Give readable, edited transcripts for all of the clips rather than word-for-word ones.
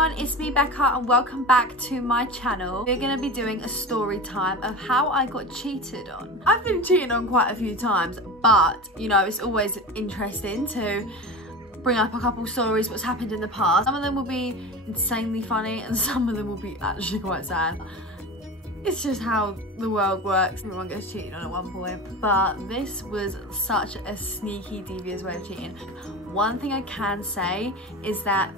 everyone, it's me Becca and welcome back to my channel. We're going to be doing a story time of how I got cheated on. I've been cheated on quite a few times, but you know, it's always interesting to bring up a couple stories what's happened in the past. Some of them will be insanely funny and some of them will be actually quite sad. It's just how the world works. Everyone gets cheated on at one point, but this was such a sneaky, devious way of cheating. One thing I can say is that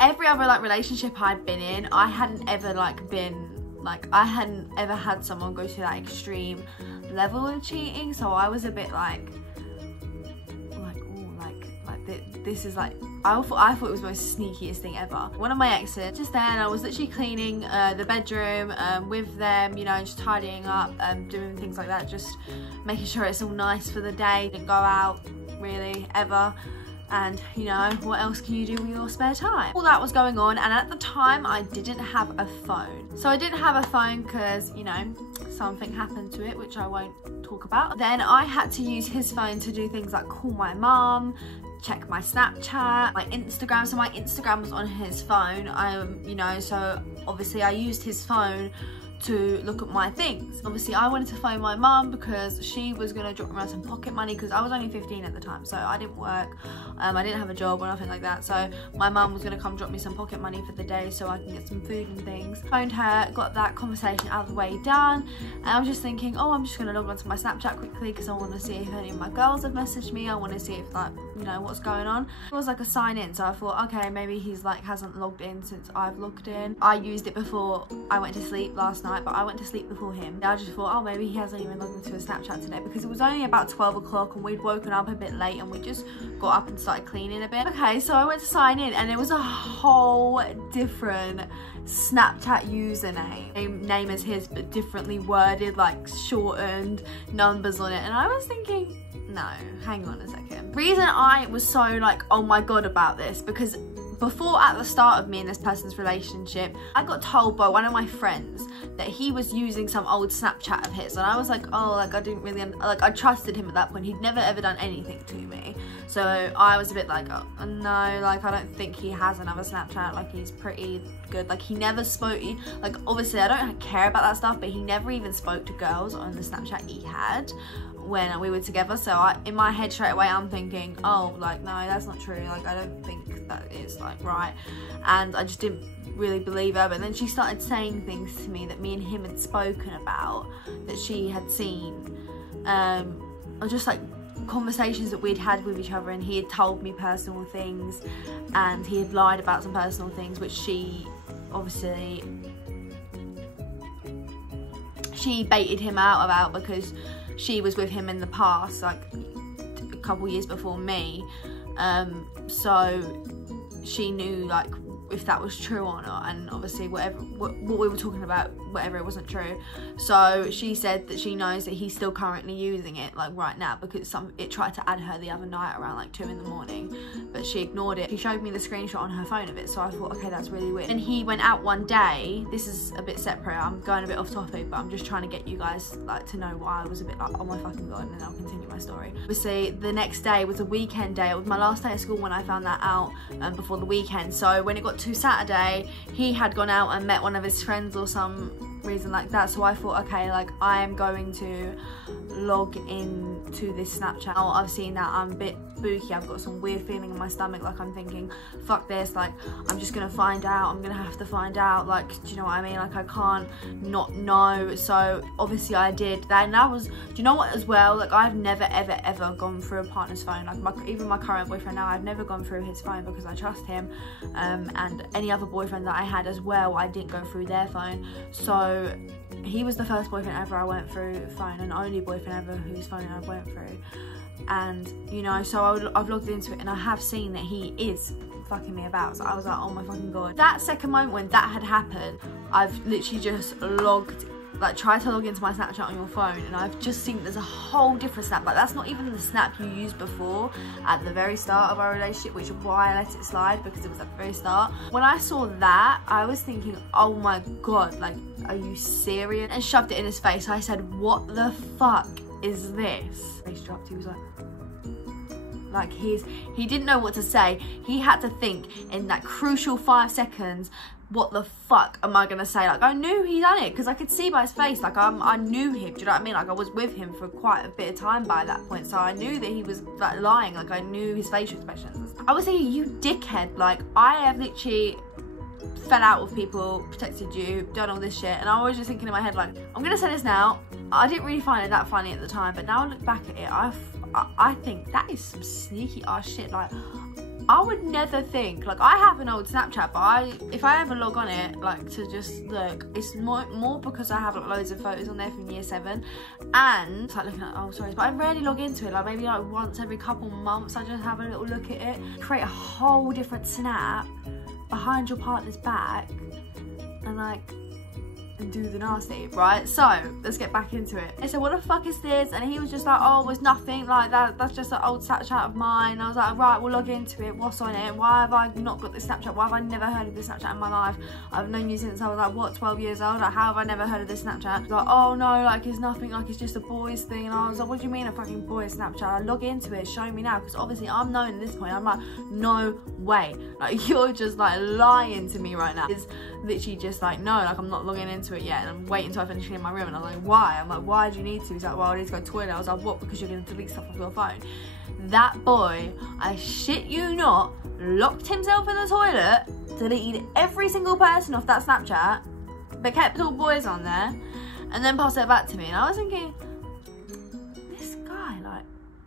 every other relationship I'd been in, I hadn't ever I hadn't ever had someone go to that extreme level of cheating. So I was a bit this is like, I thought it was the most sneakiest thing ever. One of my exes, just then I was literally cleaning the bedroom with them, you know, just tidying up, doing things like that, just making sure it's all nice for the day. Didn't go out really ever. And you know, what else can you do with your spare time? All that was going on, and at the time I didn't have a phone. So I didn't have a phone because, you know, something happened to it, which I won't talk about. Then I had to use his phone to do things like call my mum, check my Snapchat, my Instagram. So my Instagram was on his phone, you know, so obviously I used his phone to look at my things. Obviously I wanted to phone my mum because she was gonna drop me around some pocket money because I was only 15 at the time, so I didn't work, I didn't have a job or nothing like that, so my mum was gonna come drop me some pocket money for the day so I can get some food and things. Phoned her, got that conversation out of the way done, and I was just thinking, oh, I'm just gonna log onto my Snapchat quickly because I want to see if any of my girls have messaged me. I want to see if, like, you know, what's going on. It was like a sign in, so I thought, okay, maybe he's like hasn't logged in since I've logged in. I used it before I went to sleep last night, but I went to sleep before him. I just thought, oh, maybe he hasn't even logged into his Snapchat today, because it was only about 12 o'clock and we'd woken up a bit late and we just got up and started cleaning a bit. Okay, so I went to sign in and it was a whole different Snapchat username, name as his but differently worded, like shortened numbers on it, and I was thinking, no, hang on a second. Reason I was so like, oh my god about this, because before, at the start of me and this person's relationship, I got told by one of my friends that he was using some old Snapchat of his, and I was like, oh, like I didn't really, like I trusted him at that point. He'd never ever done anything to me, so I was a bit like, oh no, like I don't think he has another Snapchat, like he's pretty good. Like he never spoke, like obviously I don't care about that stuff, but he never even spoke to girls on the Snapchat he had when we were together. So in my head straight away I'm thinking, oh, like no, that's not true, like I don't think that is like right, and I just didn't really believe her. But then she started saying things to me that me and him had spoken about, that she had seen, or just like conversations that we'd had with each other, and he had told me personal things and he had lied about some personal things, which she obviously baited him out about because she was with him in the past, like a couple years before me, so she knew like if that was true or not, and obviously what we were talking about, whatever, it wasn't true. So she said that she knows that he's still currently using it like right now, because it tried to add her the other night around like 2 in the morning, but she ignored it. She showed me the screenshot on her phone of it, so I thought, okay, that's really weird. And he went out one day, this is a bit separate, I'm going a bit off topic, but I'm just trying to get you guys like to know why I was a bit like, oh my fucking god, and then I'll continue my story. Obviously the next day was a weekend day. It was my last day of school when I found that out, before the weekend. So when it got to Saturday, he had gone out and met one of his friends or some reason like that, so I thought, okay, like I am going to log into this Snapchat. Now I've seen that I'm a bit spooky, I've got some weird feeling in my stomach, like I'm thinking, fuck this, like I'm just gonna find out, I'm gonna have to find out, like, do you know what I mean, like I can't not know. So obviously I did that, and that was, do you know what, as well, like I've never ever gone through a partner's phone, like even my current boyfriend now, I've never gone through his phone because I trust him, and any other boyfriend that I had as well, I didn't go through their phone. So he was the first boyfriend ever I went through phone, and only boyfriend ever whose phone I went through. And you know, so I've logged into it and I have seen that he is fucking me about. So I was like, oh my fucking god. That second moment when that had happened, I've literally just tried to log into my Snapchat on your phone, and I've just seen there's a whole different snap. Like that's not even the snap you used before at the very start of our relationship, which is why I let it slide, because it was at the very start. When I saw that, I was thinking, oh my god, like, are you serious? And shoved it in his face. I said, what the fuck is this? Face dropped. He was like, Like he didn't know what to say. He had to think in that crucial 5 seconds, what the fuck am I gonna say? Like, I knew he done it because I could see by his face, like I knew him, do you know what I mean? Like I was with him for quite a bit of time by that point, so I knew that he was like lying. Like I knew his facial expressions. I was saying, you dickhead, like I have literally fell out with people, protected you, done all this shit, and I was just thinking in my head, like, I'm gonna say this now, I didn't really find it that funny at the time, but now I look back at it, I think that is some sneaky ass shit. Like, I would never think, like, I have an old Snapchat, but if I ever log on it, like, to just look, it's more because I have like loads of photos on there from year 7, and it's like looking at old stories, but I rarely log into it. Like maybe like once every couple months I just have a little look at it, create a whole different snap behind your partner's back, and like, and do the nasty, right? So let's get back into it. I said, what the fuck is this? And he was just like, oh, it's nothing, like that's just an old Snapchat of mine. I was like, right, we'll log into it, what's on it? Why have I not got this Snapchat? Why have I never heard of this Snapchat in my life? I've known you since I was like, what, 12 years old? Like, how have I never heard of this Snapchat? Like, oh no, like it's nothing, like it's just a boys thing. And I was like, what do you mean a fucking boys Snapchat? I log into it, show me now, because obviously I'm knowing at this point, I'm like, no way, like you're just like lying to me right now. It's literally just like, no, like I'm not logging into it yet, and I'm waiting until I finish cleaning my room. And I'm like, why? I'm like, why do you need to? He's like, well, I need to go to the toilet. I was like, what? Because you're going to delete stuff off your phone. That boy, I shit you not, locked himself in the toilet, deleted every single person off that Snapchat, but kept all boys on there, and then passed it back to me. And I was thinking,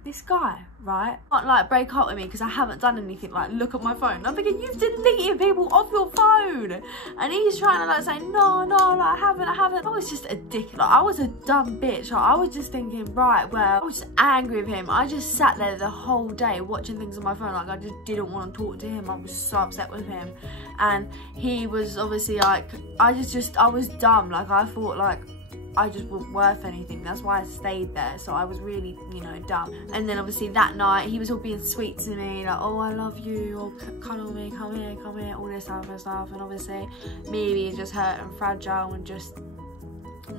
this guy, right, can't like break up with me because I haven't done anything, like look at my phone. I'm thinking, you've deleted people off your phone, and he's trying to like say, no, like I haven't. I was just a dick, like I was a dumb bitch. Like, I was just thinking, right, well, I was just angry with him. I just sat there the whole day watching things on my phone, like I just didn't want to talk to him. I was so upset with him, and he was obviously like, I was dumb. Like I thought like I just wasn't worth anything. That's why I stayed there. So I was really, you know, dumb. And then obviously that night he was all being sweet to me, like, oh, I love you, or cuddle me, come here, all this type of stuff. And obviously me being just hurt and fragile and just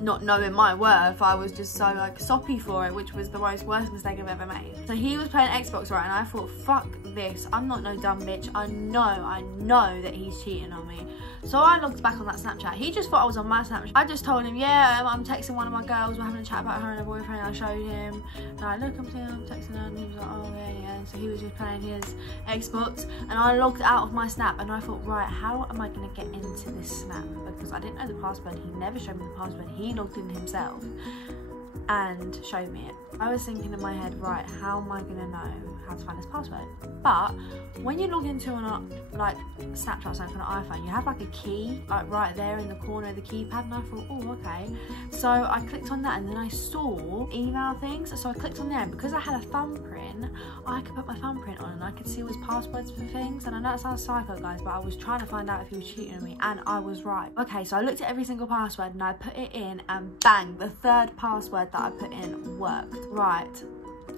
not knowing my worth, I was just so like soppy for it, which was the worst mistake I've ever made. So he was playing Xbox, right, and I thought, fuck this, I'm not no dumb bitch. I know that he's cheating on me. So I looked back on that Snapchat. He just thought I was on my Snapchat. I just told him, yeah, I'm texting one of my girls, we're having a chat about her and her boyfriend. I showed him, and I look, I'm texting her, and he was like, oh yeah. So he was just playing his Xbox, and I logged out of my Snap, and I thought, right, how am I gonna get into this Snap? Because I didn't know the password. He never showed me the password. He logged in himself and showed me it. I was thinking in my head, right, how am I gonna know how to find this password? But when you log into an like Snapchat or something on an iPhone, you have like a key like right there in the corner of the keypad, and I thought, oh, okay. So I clicked on that, and then I saw email things, so I clicked on there, and because I had a thumbprint, I could put my thumbprint on and I could see all his passwords for things. And I know it sounds psycho, guys, but I was trying to find out if he was cheating on me, and I was right. Okay, so I looked at every single password and I put it in, and bang, the third password that I put in worked. Right,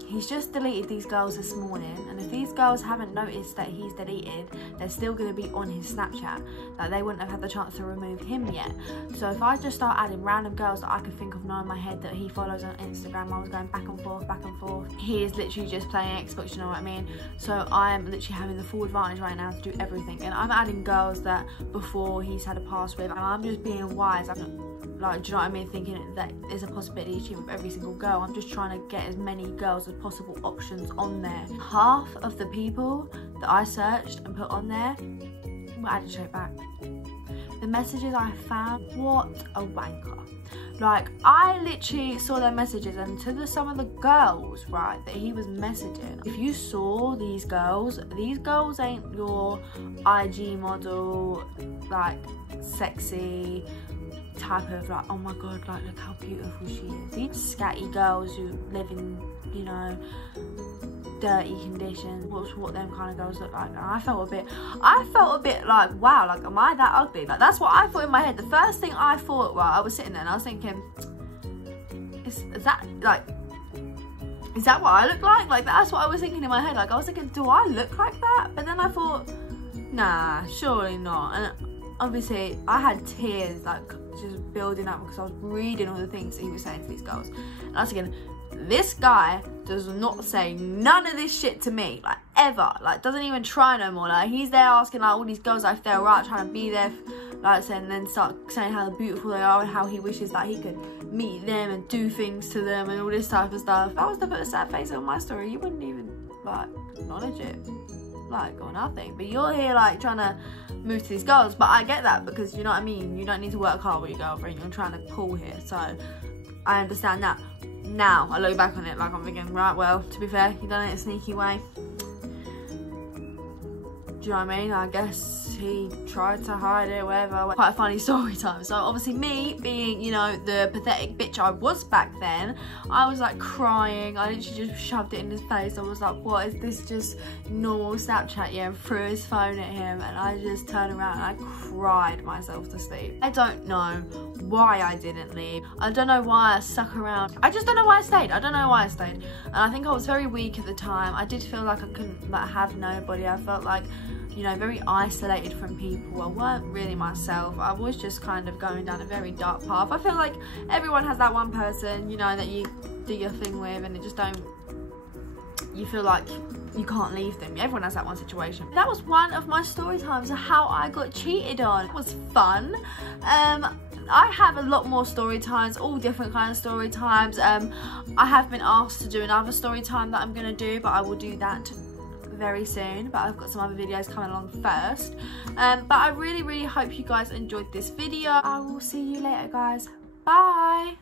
he's just deleted these girls this morning, and if these girls haven't noticed that he's deleted, they're still going to be on his Snapchat. Like, they wouldn't have had the chance to remove him yet. So if I just start adding random girls that I could think of now in my head that he follows on Instagram, I was going back and forth. He is literally just playing Xbox, you know what I mean? So I'm literally having the full advantage right now to do everything, and I'm adding girls that before he's had a pass with, and I'm just being wise. Like, do you know what I mean? Thinking that there's a possibility of cheating with every single girl. I'm just trying to get as many girls as possible options on there. Half of the people that I searched and put on there were added straight back. The messages I found, what a wanker. Like, I literally saw their messages, and to some of the girls, right, that he was messaging, if you saw these girls ain't your IG model, like, sexy type of like, oh my god, like look how beautiful she is. These scatty girls who live in, you know, dirty conditions, what them kind of girls look like. And I felt a bit like, wow, like, am I that ugly? Like, that's what I thought in my head. The first thing I thought, well, I was sitting there and I was thinking, is that what I look like? Like, that's what I was thinking in my head. Like, I was thinking, do I look like that? But then I thought, nah, surely not. And obviously I had tears like just building up because I was reading all the things that he was saying to these girls, and I was thinking, This guy does not say none of this shit to me, like, ever. Like, doesn't even try no more. Like, he's there asking, like, all these girls, like, if they're right, trying to be there, like, and then start saying how beautiful they are and how he wishes that he could meet them and do things to them and all this type of stuff. If I was to put a sad face on my story, you wouldn't even, like, acknowledge it, like, or nothing. But you're here, like, trying to move to these girls. But I get that, because, you know what I mean, you don't need to work hard with your girlfriend. You're trying to pull here, so I understand that. Now I look back on it, like, I'm thinking, right, well, to be fair, you done it in a sneaky way. Do you know what I mean? I guess he tried to hide it, whatever. Quite a funny story time. So obviously me being, you know, the pathetic bitch I was back then, I was like crying. I literally just shoved it in his face. I was like, what is this, just normal Snapchat? Yeah, and threw his phone at him, and I just turned around and I cried myself to sleep. I don't know why I didn't leave. I don't know why I stuck around. I just don't know why I stayed. I don't know why I stayed. And I think I was very weak at the time. I did feel like I couldn't, like, have nobody. I felt like, you know, very isolated from people. I weren't really myself. I was just kind of going down a very dark path. I feel like everyone has that one person, you know, that you do your thing with, and it just don't, you feel like you can't leave them. Everyone has that one situation. That was one of my story times of how I got cheated on. It was fun. I have a lot more story times, all different kind of story times. I have been asked to do another story time that I'm gonna do, but I will do that very soon. But I've got some other videos coming along first. But I really hope you guys enjoyed this video. I will see you later, guys. Bye.